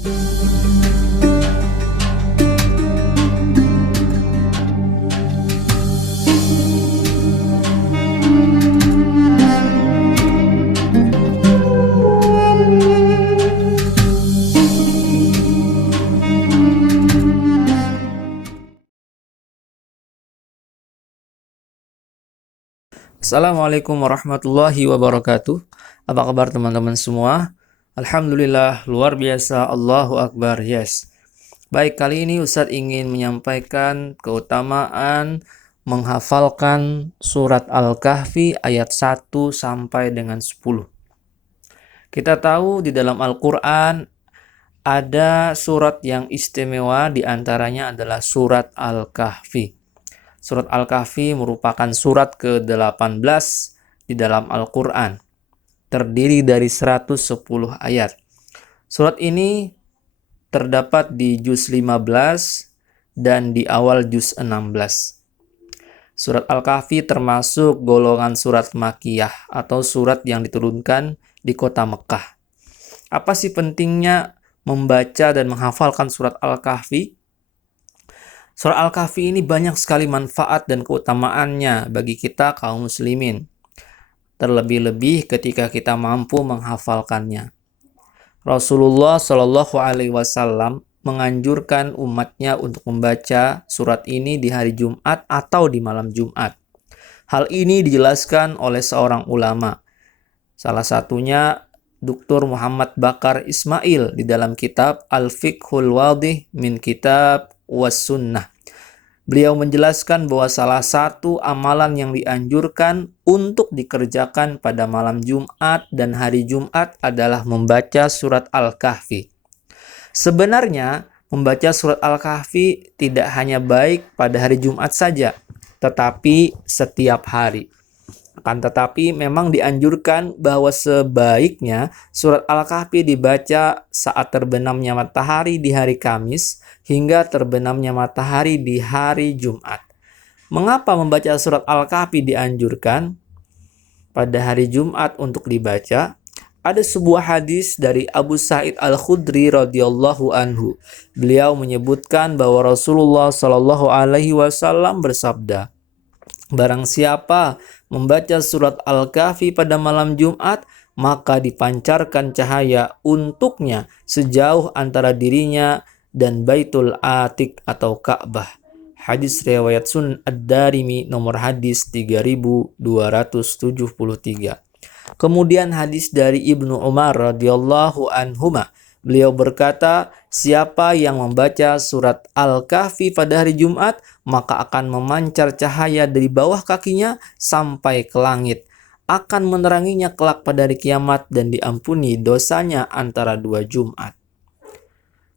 Assalamualaikum warahmatullahi wabarakatuh. Apa kabar teman-teman semua? Alhamdulillah, luar biasa, Allahu Akbar, yes. Baik, kali ini Ustadz ingin menyampaikan keutamaan menghafalkan surat Al-Kahfi ayat 1 sampai dengan 10. Kita tahu di dalam Al-Quran ada surat yang istimewa, diantaranya adalah surat Al-Kahfi. Surat Al-Kahfi merupakan surat ke-18 di dalam Al-Quran. Terdiri dari 110 ayat. Surat ini terdapat di juz 15 dan di awal juz 16. Surat Al-Kahfi termasuk golongan surat Makkiyah atau surat yang diturunkan di kota Mekah. Apa sih pentingnya membaca dan menghafalkan surat Al-Kahfi? Surat Al-Kahfi ini banyak sekali manfaat dan keutamaannya bagi kita kaum muslimin. Terlebih-lebih ketika kita mampu menghafalkannya. Rasulullah Shallallahu Alaihi Wasallam menganjurkan umatnya untuk membaca surat ini di hari Jumat atau di malam Jumat. Hal ini dijelaskan oleh seorang ulama. Salah satunya Dr. Muhammad Bakar Ismail di dalam kitab Al-Fiqhul Wadih min Kitab was Sunnah. Beliau menjelaskan bahwa salah satu amalan yang dianjurkan untuk dikerjakan pada malam Jumat dan hari Jumat adalah membaca surat Al-Kahfi. Sebenarnya, membaca surat Al-Kahfi tidak hanya baik pada hari Jumat saja, tetapi setiap hari. Akan tetapi memang dianjurkan bahwa sebaiknya surat Al-Kahfi dibaca saat terbenamnya matahari di hari Kamis hingga terbenamnya matahari di hari Jumat. Mengapa membaca surat Al-Kahfi dianjurkan pada hari Jumat untuk dibaca? Ada sebuah hadis dari Abu Sa'id Al-Khudri radhiyallahu anhu. Beliau menyebutkan bahwa Rasulullah Shallallahu alaihi wasallam bersabda, "Barang siapa membaca surat Al-Kahfi pada malam Jumat, maka dipancarkan cahaya untuknya sejauh antara dirinya dan Baitul Atiq atau Ka'bah." Hadis riwayat Sunan Ad-Darimi nomor hadis 3273. Kemudian hadis dari Ibnu Umar radhiyallahu anhuma. Beliau berkata, siapa yang membaca surat Al-Kahfi pada hari Jumat, maka akan memancar cahaya dari bawah kakinya sampai ke langit. Akan meneranginya kelak pada hari kiamat dan diampuni dosanya antara dua Jumat.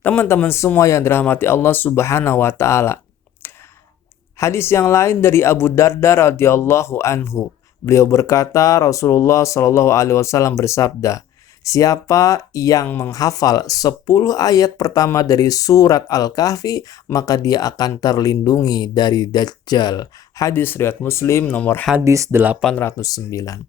Teman-teman semua yang dirahmati Allah Subhanahu wa Ta'ala. Hadis yang lain dari Abu Darda radhiyallahu anhu. Beliau berkata, Rasulullah Shallallahu alaihi wasallam bersabda, siapa yang menghafal 10 ayat pertama dari surat Al-Kahfi, maka dia akan terlindungi dari Dajjal. Hadis riwayat Muslim nomor hadis 809.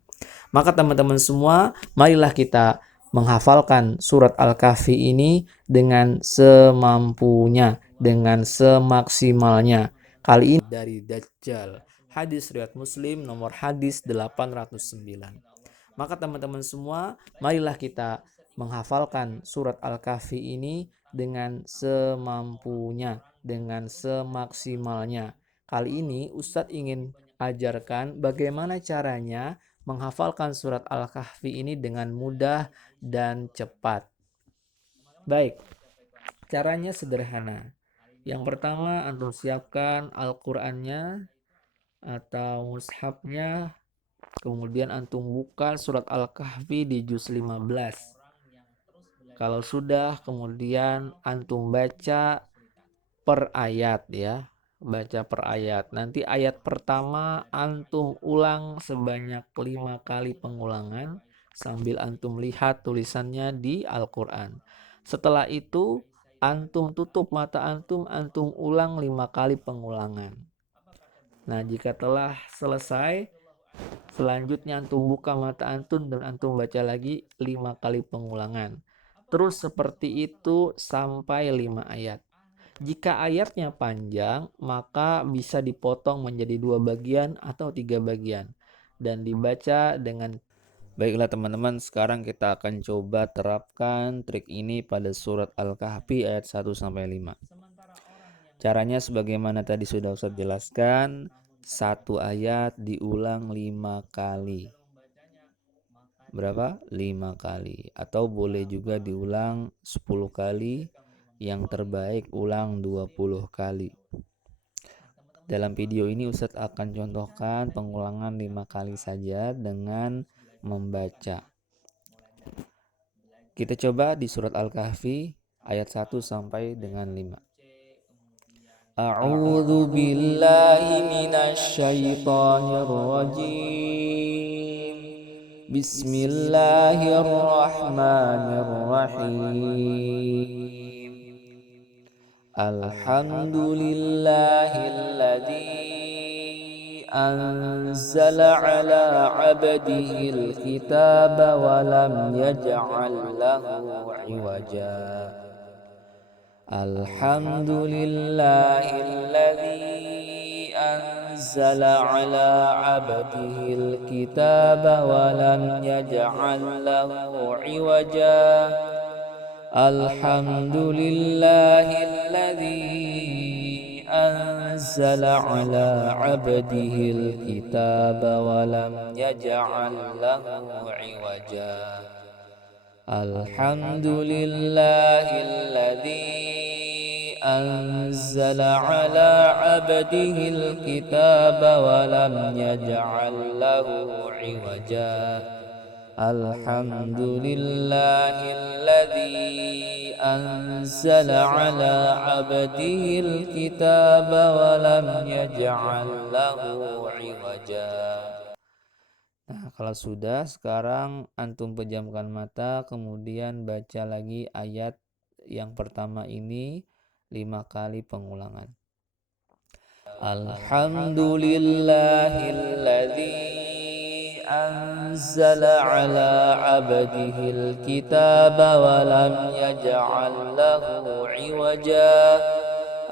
Maka teman-teman semua, marilah kita menghafalkan surat Al-Kahfi ini dengan semampunya, dengan semaksimalnya. Kali ini dari Dajjal. Hadis riwayat Muslim nomor hadis 809. Maka teman-teman semua, marilah kita menghafalkan surat Al-Kahfi ini dengan semampunya, dengan semaksimalnya. Kali ini Ustadz ingin ajarkan bagaimana caranya menghafalkan surat Al-Kahfi ini dengan mudah dan cepat. Baik, caranya sederhana. Yang pertama, antum siapkan Al-Qur'annya atau mushafnya, kemudian antum buka surat Al-Kahfi di juz 15. Kalau sudah, kemudian antum baca per ayat ya. Baca per ayat. Nanti ayat pertama antum ulang sebanyak 5 kali pengulangan sambil antum lihat tulisannya di Al-Quran. Setelah itu antum tutup mata antum ulang 5 kali pengulangan. Nah, jika telah selesai, selanjutnya antum buka mata antum dan antum baca lagi 5 kali pengulangan. Terus seperti itu sampai 5 ayat. Jika ayatnya panjang, maka bisa dipotong menjadi 2 bagian atau 3 bagian dan dibaca dengan. Baiklah teman-teman, sekarang kita akan coba terapkan trik ini pada surat Al-Kahfi ayat 1 sampai 5. Caranya sebagaimana tadi sudah Ustaz jelaskan, satu ayat diulang 5 kali. Berapa? 5 kali. Atau boleh juga diulang 10 kali. Yang terbaik ulang 20 kali. Dalam video ini Ustadz akan contohkan pengulangan 5 kali saja dengan membaca. Kita coba di surat Al-Kahfi ayat 1 sampai dengan 5. A'udzu billahi minasy syaithanir rajim. Bismillahirrahmanirrahim. Alhamdulillahilladzi anzala ala 'abdihil kitaba wa lam yaj'al lahu 'iwaja. Alhamdulillahilladzi anzala ala 'abdihil kitaba wa lam yaj'al lahu 'iwaja. Alhamdulillahilladzi anzala ala 'abdihil kitaba wa lam yaj'al lahu 'iwaja. Alhamdulillahilladzi anzala ala 'abdihil kitaba wa lam yaj'al lahu 'iwaja. Alhamdulillahilladzi anzala ala 'abdihil kitaba wa lam yaj'al lahu 'iwaja. Nah, kalau sudah, sekarang antum pejamkan mata, kemudian baca lagi ayat yang pertama ini 5 kali pengulangan. Alhamdulillahilladzi anzala ala 'abdihil kitaba wa lam yaj'al lahu 'iwaja.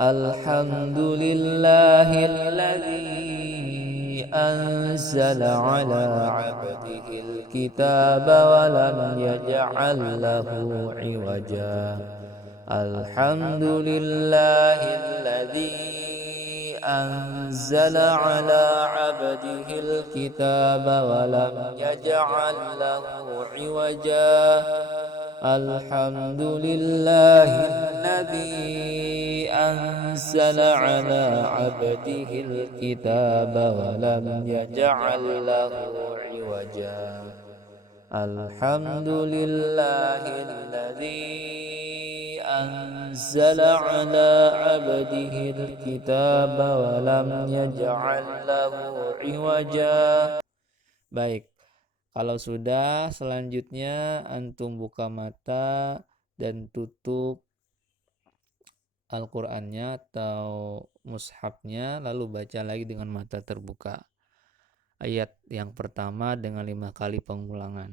Alhamdulillahilladzi anzala ala 'abdihil kitaba wa lam yaj'al lahu 'iwaja. Alhamdulillahilladzi anzala ala 'abdihil kitaba wa lam yaj'al lahu 'iwaja. Alhamdulillahilladzi anzala ala 'abdihil kitaba wa lam yaj'al lahu 'iwaja. Alhamdulillahilladzi anzala ala 'abdihil kitaba wa lam yaj'al lahu 'iwaja. Baik, kalau sudah, selanjutnya antum buka mata dan tutup Al-Qur'annya atau mushafnya, lalu baca lagi dengan mata terbuka. Ayat yang pertama dengan 5 kali pengulangan.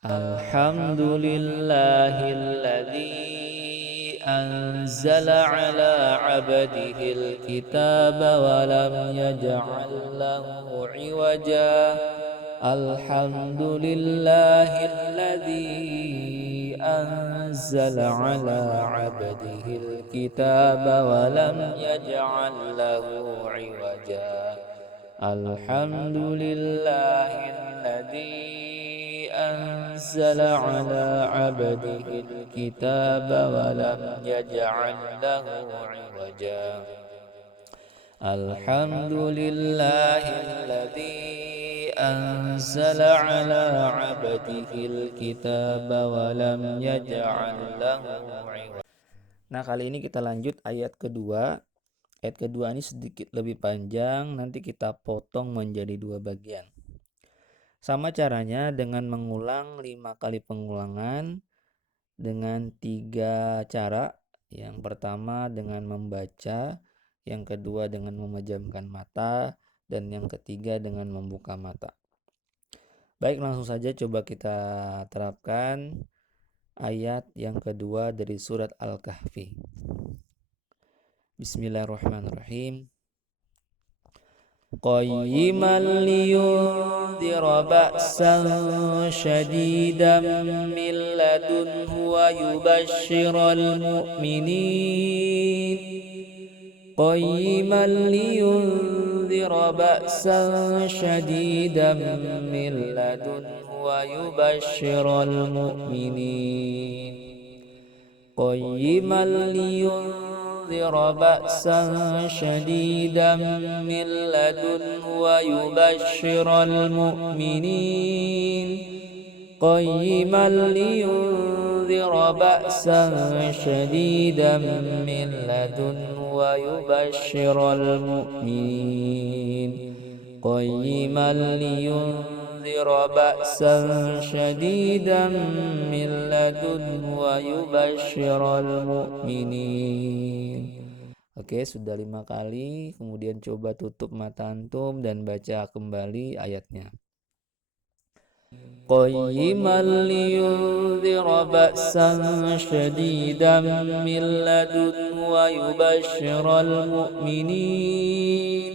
Alhamdulillahilladzi anzala ala 'abdihil kitaba wa lam yaj'al lahu 'iwaja. Alhamdulillahilladzi anzala ala 'abdihil kitaba wa lam yaj'al lahu 'iwaja. Alhamdulillahilladzi anzala ala 'abdihil kitaba wa lam yaj'al lahu 'iwaja. Alhamdulillahilladzi anzala ala 'abdihil kitaba wa lam yaj'al lahu 'iwaja. Nah, kali ini kita lanjut ayat kedua. Ayat kedua ini sedikit lebih panjang, nanti kita potong menjadi 2 bagian. Sama caranya dengan mengulang 5 kali pengulangan dengan 3 cara. Yang pertama dengan membaca, yang kedua dengan memejamkan mata, dan yang ketiga dengan membuka mata. Baik, langsung saja coba kita terapkan. ayat yang kedua dari surat Al-Kahfi. Bismillahirrahmanirrahim. Qayyiman liyundhira ba'san syadidan min ladunhu wa yubashshiral mu'minin. Qayyiman liyundhira ba'san syadidan min ladunhu wa yubashshiral mu'minin. Qayyiman liyundhira ba'san syadidan min ladunhu wa yubashshiral mu'minin. Qayyiman liyundhira ba'san syadidan min ladunhu wa yubashshiral mu'minin. Qayyiman liyundhira ba'san syadidan min ladunhu wa yubashshiral mu'minin. Oke, sudah 5 kali. Kemudian coba tutup mata antum dan baca kembali ayatnya. Qayyiman liyundhira ba'san syadidan min ladunhu wa yubashshiral mu'minin.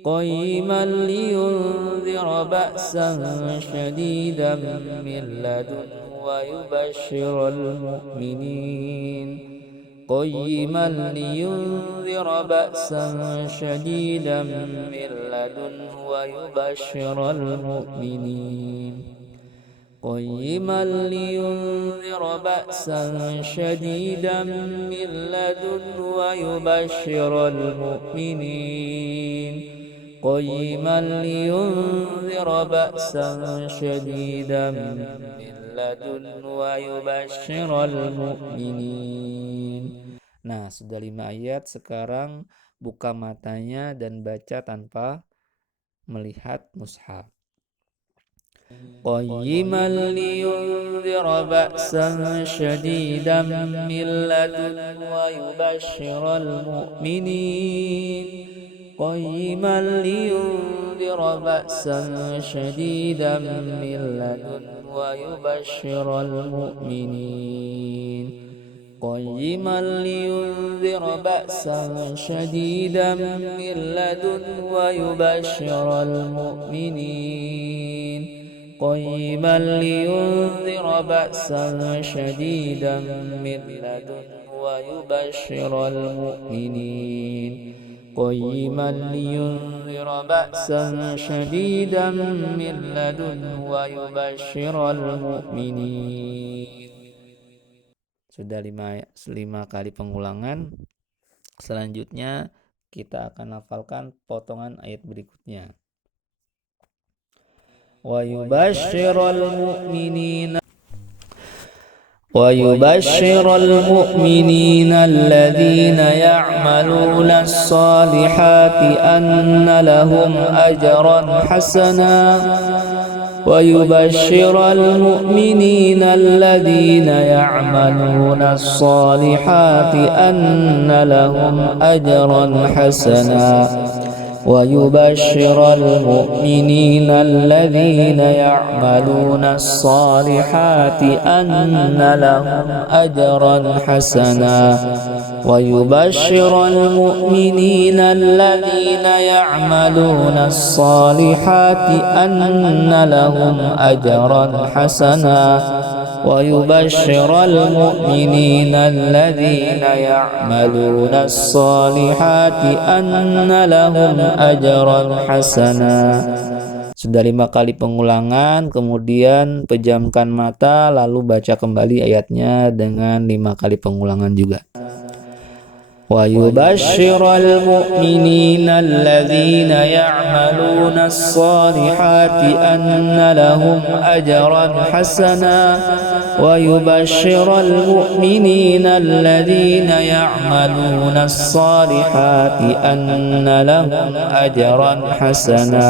Qayyiman liyundhira ba'san syadidan min ladunhu wa yubashshiral mu'minin. Qayyiman liyundhira ba'san syadidan min ladunhu wa yubashshiral mu'minin. Qayyiman liyundhira ba'san syadidan min ladunhu wa yubashshiral mu'minin. Qayyiman liyundhira ba'san syadidan min ladunhu wa yubashshiral mu'minin. Nah, sudah 5 ayat. Sekarang buka matanya dan baca tanpa melihat mushaf. Qayyiman liyundhira ba'san syadidan min ladunhu wa yubashshiral mu'minin. Qayyiman liyundhira ba'san syadidan min ladunhu wa yubashshiral mu'minin. Qayyiman liyundhira ba'san syadidan min ladunhu wa yubashshiral mu'minin. Qayyiman liyundhira ba'san syadidan min ladunhu wa yubashshiral mu'minin. Qayyiman liyundhira ba'san syadidan min ladunhu wa yubashshiral mu'minin. Sudah 5 kali pengulangan. Selanjutnya kita akan hafalkan potongan ayat berikutnya. Wa yubashshiral mu'minina alladhina ya'maluna as-salihati anna lahum ajran hasana. ويبشر المؤمنين الذين يعملون الصالحات أن لهم أجرا حسنا. ويبشر المؤمنين الذين يعملون الصالحات أن لهم أجرا حسنا. ويبشر المؤمنين الذين يعملون الصالحات أن لهم أجرا حسنا. ويبشر المؤمنين الذين يعملون الصالحات أن لهم أجرا حسنا. Sudah 5 kali pengulangan, kemudian pejamkan mata lalu baca kembali ayatnya dengan 5 kali pengulangan juga. ويبشر المؤمنين الذين يعملون الصالحات أن لهم أجرا حسنا. ويبشر المؤمنين الذين يعملون الصالحات أن لهم أجرا حسنا.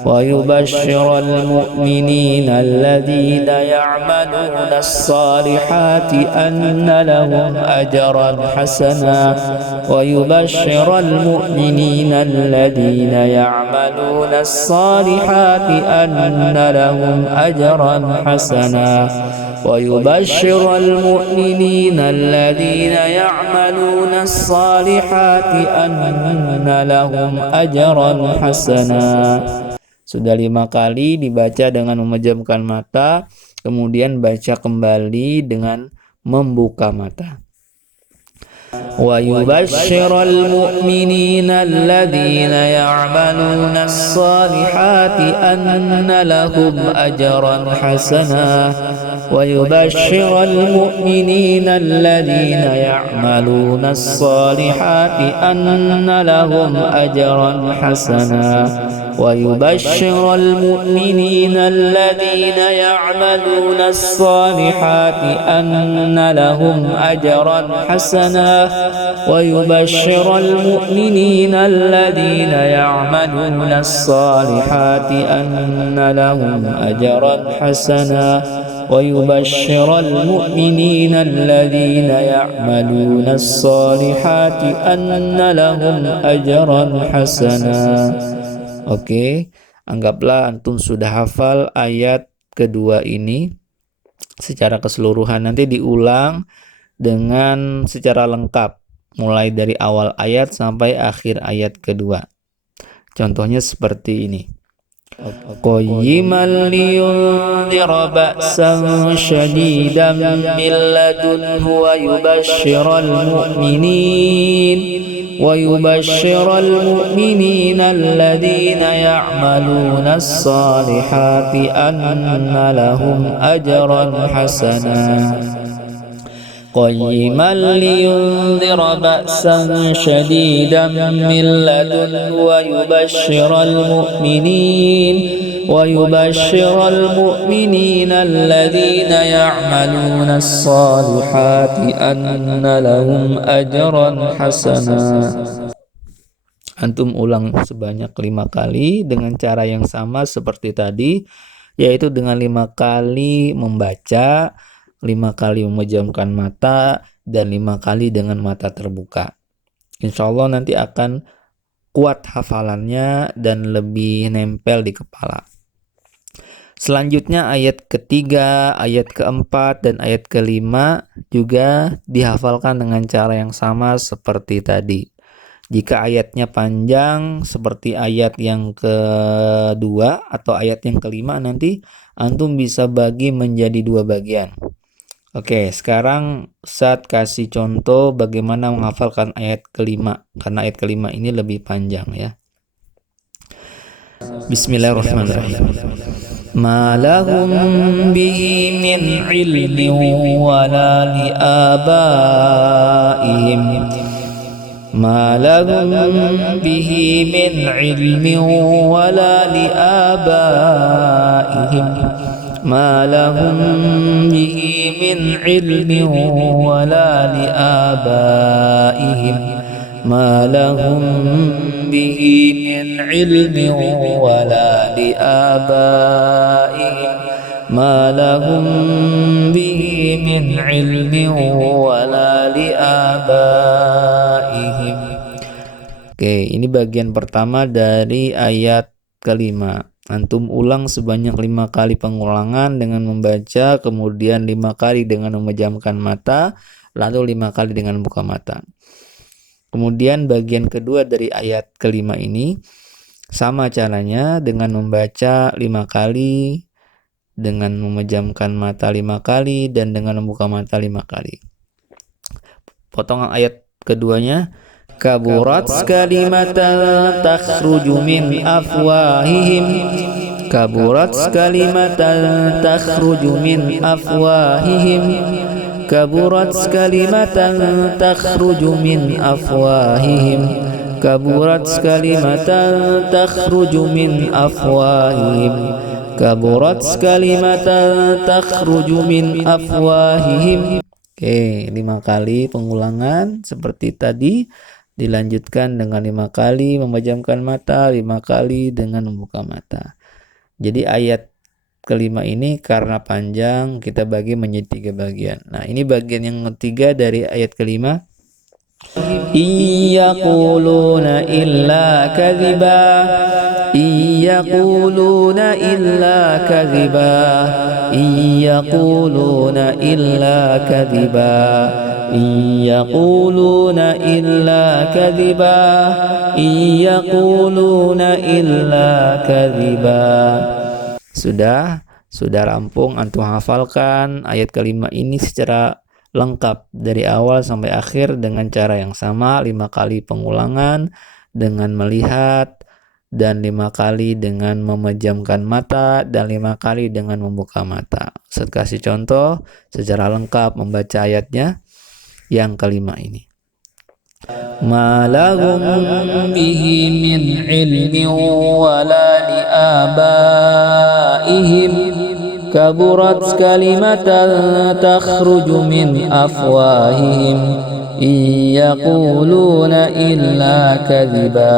ويبشر المؤمنين الذين يعملون الصالحات أن لهم أجرا حسنا. ويبشر المؤمنين الذين يعملون الصالحات أن لهم أجرا حسنا. ويبشر المؤمنين الذين يعملون الصالحات أن لهم أجرا حسنا. Sudah 5 kali dibaca dengan memejamkan mata, kemudian baca kembali dengan membuka mata. وَيُبَشِّرَ الْمُؤْمِنِينَ الَّذِينَ يَعْمَلُونَ الصَّالِحَاتِ أَنَّ لَهُمْ أَجْرًا حَسَنًا. وَيُبَشِّرَ الْمُؤْمِنِينَ الَّذِينَ يَعْمَلُونَ الصَّالِحَاتِ أَنَّ لَهُمْ أَجْرًا حَسَنًا. وَيُبَشِّرَ الْمُؤْمِنِينَ الَّذِينَ يَعْمَلُونَ الصَّالِحَاتِ أَنَّ لَهُمْ أَجْرًا حَسَنًا. وَيُبَشِّرَ الْمُؤْمِنِينَ الَّذِينَ يَعْمَلُونَ الصَّالِحَاتِ أَنَّ لَهُمْ أَجْرًا حَسَنًا. وَيُبَشِّرَ الْمُؤْمِنِينَ الَّذِينَ يَعْمَلُونَ الصَّالِحَاتِ أَنَّ لَهُمْ أَجْرًا حَسَنًا. Oke, anggaplah antum sudah hafal ayat kedua ini secara keseluruhan. Nanti diulang dengan secara lengkap, mulai dari awal ayat sampai akhir ayat kedua. Contohnya seperti ini. Qayyiman liyundhira ba'san syadidan min ladunhu wa yubashshiral mu'minin الذين يعملون الصالحات أن لهم أجرا حسنا. قيما لينذر بأسا شديدا من لدنه ويبشر المؤمنين الذين يعملون الصالحات أن لهم أجرا حسنا. Antum ulang sebanyak 5 kali dengan cara yang sama seperti tadi, yaitu dengan 5 kali membaca, 5 kali memejamkan mata, dan 5 kali dengan mata terbuka. Insya Allah nanti akan kuat hafalannya dan lebih nempel di kepala. Selanjutnya ayat ketiga, ayat keempat, dan ayat kelima juga dihafalkan dengan cara yang sama seperti tadi. Jika ayatnya panjang seperti ayat yang kedua atau ayat yang kelima, nanti antum bisa bagi menjadi 2 bagian. Oke, sekarang Ustadz kasih contoh bagaimana menghafalkan ayat kelima, karena ayat kelima ini lebih panjang ya. Bismillahirrahmanirrahim. Ma lahum bihi min ilmin wala li abaihim. ما لهم به من علم ولا لآبائهم. ما لهم به من علم ولا لآبائهم. ما لهم به من علم ولا لآبائهم. ما لهم به من علم ولا لآبائهم. Oke, ini bagian pertama dari ayat kelima. Antum ulang sebanyak 5 kali pengulangan dengan membaca, kemudian 5 kali dengan memejamkan mata, lalu 5 kali dengan buka mata. Kemudian bagian kedua dari ayat kelima ini sama caranya, dengan membaca 5 kali, dengan memejamkan mata 5 kali, dan dengan membuka mata 5 kali. Potongan ayat keduanya, kaburat kalimatan takhruju min afwahihim. Kaburat kalimatan takhruju min afwahihim. Kaburat kalimatan takhruju min afwahihim. Kaburat kalimatan takhruju min afwahihim. Kaburat kalimatan takhruju min afwahihim. Oke, 5 kali pengulangan seperti tadi, dilanjutkan dengan 5 kali memejamkan mata, 5 kali dengan membuka mata. Jadi ayat kelima ini karena panjang, kita bagi menjadi 3 bagian. Nah, ini bagian yang ketiga dari ayat kelima. Iyaquluna illa kadhiba. yaquluna illa kadhiba, yaquluna illa kadhiba, yaquluna illa kadhiba, yaquluna illa kadhiba. Sudah rampung antum hafalkan ayat kelima ini secara lengkap dari awal sampai akhir dengan cara yang sama, 5 kali pengulangan dengan melihat, dan 5 kali dengan memejamkan mata, dan 5 kali dengan membuka mata. Ustaz kasih contoh secara lengkap membaca ayatnya yang kelima ini. Ma lahum bihi min ilmin wala li abaihim kaburat kalimatan takhruju min afwahihim yaquluna illa kadhiba.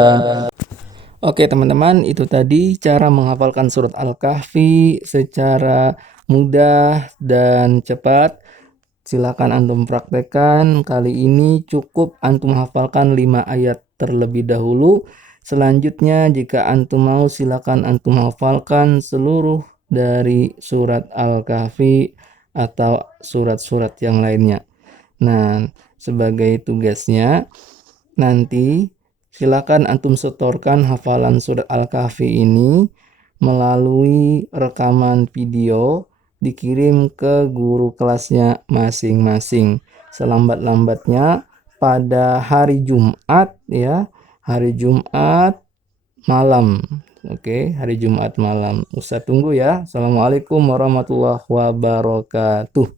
Oke teman-teman, itu tadi cara menghafalkan surat Al-Kahfi secara mudah dan cepat. Silakan antum praktekkan. Kali ini cukup antum hafalkan 5 ayat terlebih dahulu. Selanjutnya jika antum mau silakan antum hafalkan seluruh dari surat Al-Kahfi atau surat-surat yang lainnya. Nah, sebagai tugasnya nanti silakan antum setorkan hafalan surat Al-Kahfi ini melalui rekaman video, dikirim ke guru kelasnya masing-masing selambat-lambatnya pada hari Jumat ya, hari Jumat malam. Oke, hari Jumat malam. Ustaz tunggu ya. Assalamualaikum warahmatullahi wabarakatuh.